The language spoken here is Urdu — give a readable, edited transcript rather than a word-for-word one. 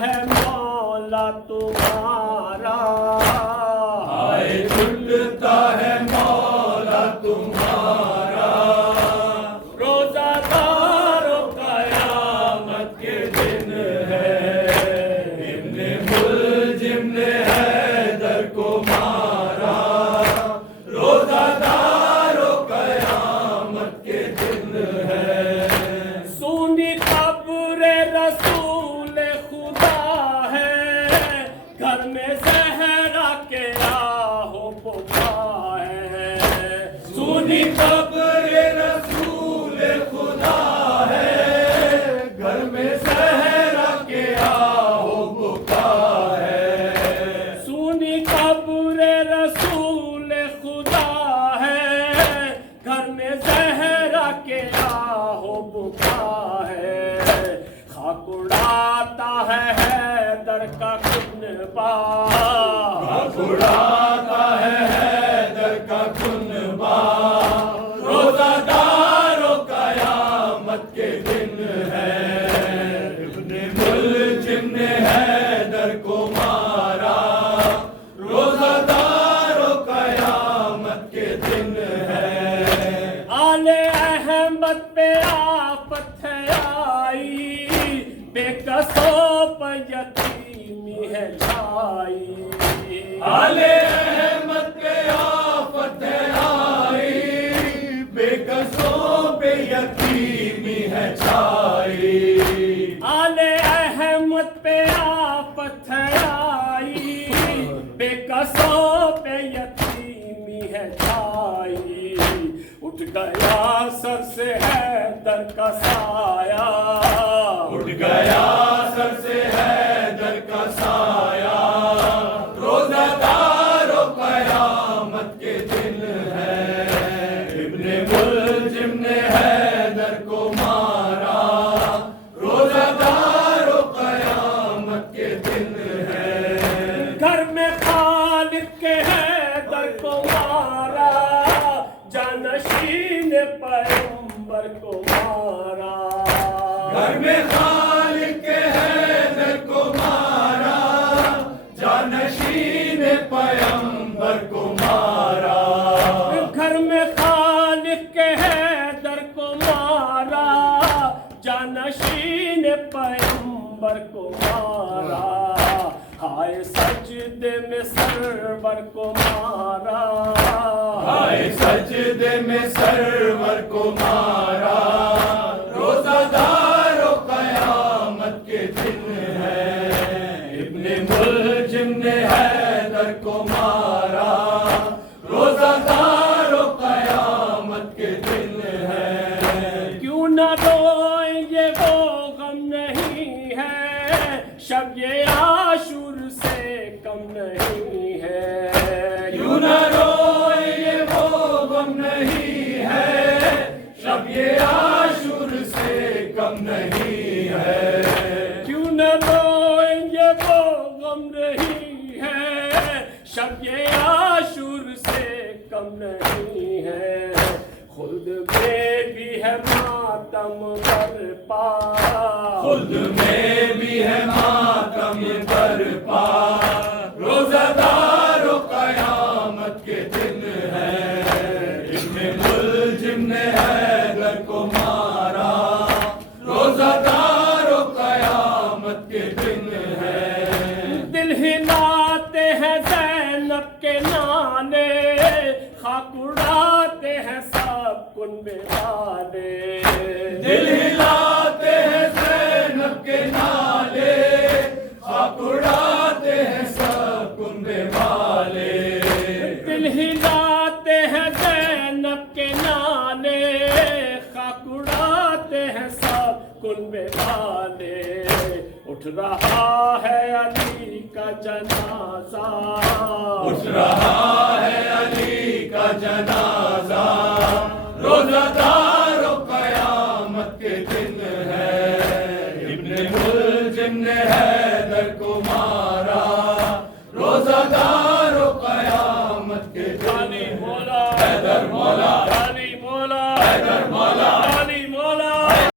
ہے مولا تمہارا، ہائے جھلتا ہے مولا تمہارا، روزہ دارو قیامت کے دن ہے، ابن ملجم نے حیدر کو مارا، روزہ دار و قیامت کے دن ہے، سونی قبر رسول خدا ہے، گھر میں زہرا کے آہو بکا ہے، سونی قبر رسول خدا ہے، گھر میں زہرا کے آہو بکا ہے، سونی قبر رسول خدا ہے، گھر میں زہرا کے آہو بکا ہے، خاک اڑاتا ہے حیدر کا کنبہ، خاک اڑاتا ہے حیدر کا کنبہ، روزہ دار و قیامت کے دن ہے، ابن ملجم نے حیدر کو مارا، روزہ دار و قیامت کے دن ہے، آل احمد پہ آفت ہے آئی، بے کسوں پہ یتیمی ہے چھائی، آل احمد پہ آفت ہے آئی، بے کسوں پہ یتیمی ہے چھائی، آل احمد پہ آفت ہے آئی، بے کسوں پہ یتیمی ہے چھائی، اٹھ گیا سر سے حیدر کا سایہ، اٹھ گیا سر سے حیدر کا سایہ، روزہ دار و قیامت کے دن ہے، ابن ملجم نے حیدر کو مارا، روزہ دار و قیامت کے دن ہے، گھر میں خالق کے حیدر کو مارا، جانشین پیغمبر کو مارا، گھر میں خالق کے حیدر کو مارا، جانشین پیغمبر کو مارا، گھر میں خالق کے حیدر کو مارا، جانشین پیغمبر کو مارا، ہائے سجدے میں سرور کو مارا، ہائے سجدے میں سرور کو مارا، روزہ دار و قیامت کے دن ہے، ابن ملجم نے حیدر کو مارا، روزہ دار و قیامت کے دن ہے، کیوں نہ روئیں یہ وہ غم نہیں ہے، شب یہ عاشور سے کم نہیں ہے، کیوں نہ روئے یہ وہ غم نہیں ہے، شب یہ عاشور سے کم نہیں ہے، کیوں نہ روئیں یہ وہ غم نہیں ہے، شب یہ عاشور سے کم نہیں ہے، خلد میں بھی ہے ماتم برپا، خلد میں بھی ہے ماتم برپا، روزہ دار و قیامت کے دن ہے، ابن ملجم نے حیدر کو مارا، روزہ دار و قیامت کے دن ہے، دل ہلاتے ہیں زینب کے نانے، خاک اڑاتے ہیں سب کنبے والے، دل ہلاتے ہیں زینب کے نالے، خاک اڑاتے ہیں سب کنبے والے، دل ہلاتے ہیں زینب کے نانے، خاک اڑاتے ہیں سب کنبے والے، اٹھ رہا ہے علی کا جنازہ، اٹھ رہا ہے علی کا جنازہ، روزہ دار و قیامت کے دن ہے، ابن ملجم نے حیدر کو مارا، روزہ دار و قیامت کے دن، مولا حیدر مولا